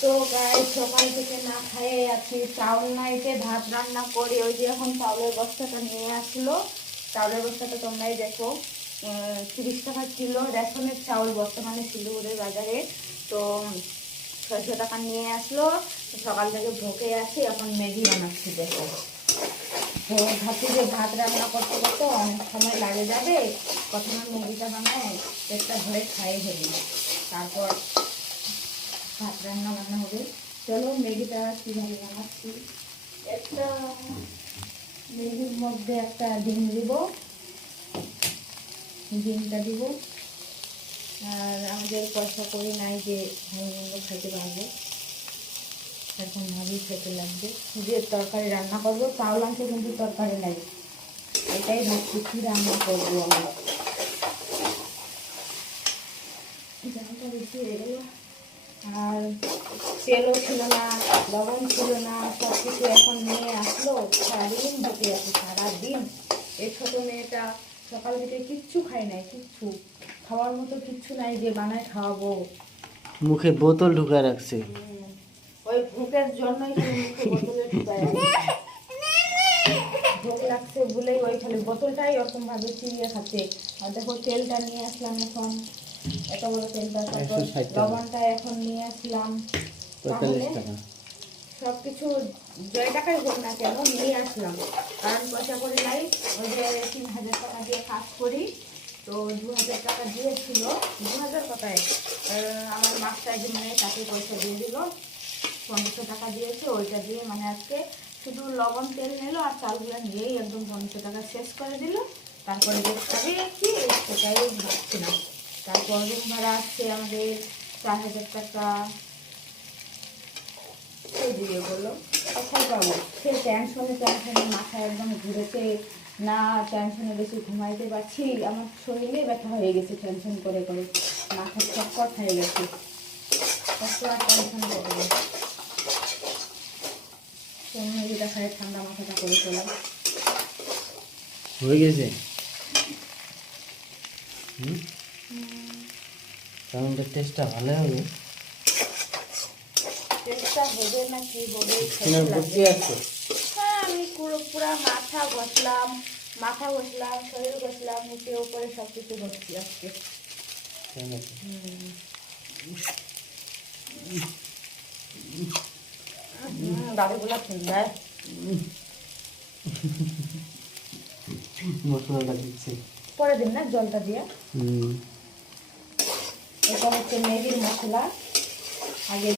তো গাইস সকাল থেকে না খেয়ে আছি, চাউল নাইতে ভাত রান্না করি। ওই যে এখন চাউলের বস্তাটা নিয়ে আসলো, চাউলের বস্তাটা তোমরাই দেখো, 30 টাকা কিলো রেশনের চাউল বর্তমানে শিলিগুড়ির বাজারে। তো 600 টাকা নিয়ে আসলো। সকাল থেকে ভোকে আছি, এখন ম্যাগি বানাচ্ছি দেখো। তো ভাবছি যে ভাত রান্না করতে করতে অনেক সময় লাগে যাবে, প্রথমে ম্যাগিটা বানায় পেটটা ভরে খাইয়ে ফেলি, তারপর ভাত রান্না বান্না হবে। চলো ম্যাগিটা কীভাবে বানাচ্ছি। একটা ম্যাগির মধ্যে একটা ডিম দিব, ডিমটা দিব। আর আমাদের পয়সা করি নাই যে ভালো খেতে পারবো, এখন ভালোই খেতে লাগবে। যে তরকারি রান্না করবো, চাউল আনতে কিন্তু তরকারি নাই, এটাই ভাবছি কী রান্না করবো আমরা। জালটা বেশি হয়ে গেল, আর তেলও ছিল না, লবণ ছিল না, সব কিছু এখন নিয়ে আসলো। সারাদিন বসে আছে, সারাদিন। এই ছোটো মেয়েটা সকাল থেকে কিচ্ছু খায় নাই, কিচ্ছু খাওয়ার মতো কিচ্ছু নাই যে বানায় খাওয়াবো। মুখে বোতল ঢুকা রাখছে। ওই ভোকের জন্যই মুখে বোতলে ঢুকায় ভোক লাগছে বলেই ওই খালি বোতলটাই ওরকম ভাবে চিবিয়ে খাচ্ছে। আর দেখো তেলটা নিয়ে আসলাম এখন, এত বড় তেলটা, তারপর লবণটা এখন নিয়ে আসলাম। তাহলে সব কিছু জয় টাকাই হোক না কেন নিয়ে আসলাম, কারণ পয়সা করে নাই। ওই যে 3000 টাকা দিয়ে কাজ করি, তো 2000 টাকা দিয়েছিল, 2000 কথায় আমার মাস্টার যে মানে তাকে পয়সা দিয়ে দিল, 1500 টাকা দিয়েছে। ওইটা দিয়ে মানে আজকে শুধু লবণ তেল নিল আর চালগুলো নিয়েই একদম 1500 টাকা শেষ করে দিল। তারপরে যে খাবে কি সেটাই ভাবছিলাম। তারপর রুম ভাড়া আসছে আমাদের 4000 টাকা। দিয়ে বললো কোথায় পাবো, সে টেনশনে মাথা একদম ঘুরেছে, না টেনশনে বেশি ঘুমাইতে পারছি, আমার শরীরে ব্যথা হয়ে গেছে টেনশন করে করে, মাথা চক্কর হয়ে গেছে। কত আর টেনশন করবো, যেটা খায় ঠান্ডা মাথাটা করে চলে হয়ে গেছে। কারণ টেস্টটা ভালো হবে, চেষ্টা হবে না কি হবে। হ্যাঁ আমি পুরো মাথা ঘষলাম, শরীর ঘষলাম, নিচে উপরে সব কিছু ঘষছি আজকে। দাড়িগুলা ঠান্ডা মশলাটা দিচ্ছি পরে দিন না জলটা দিয়ে। এটা হচ্ছে ম্যাগির মশলা, আগে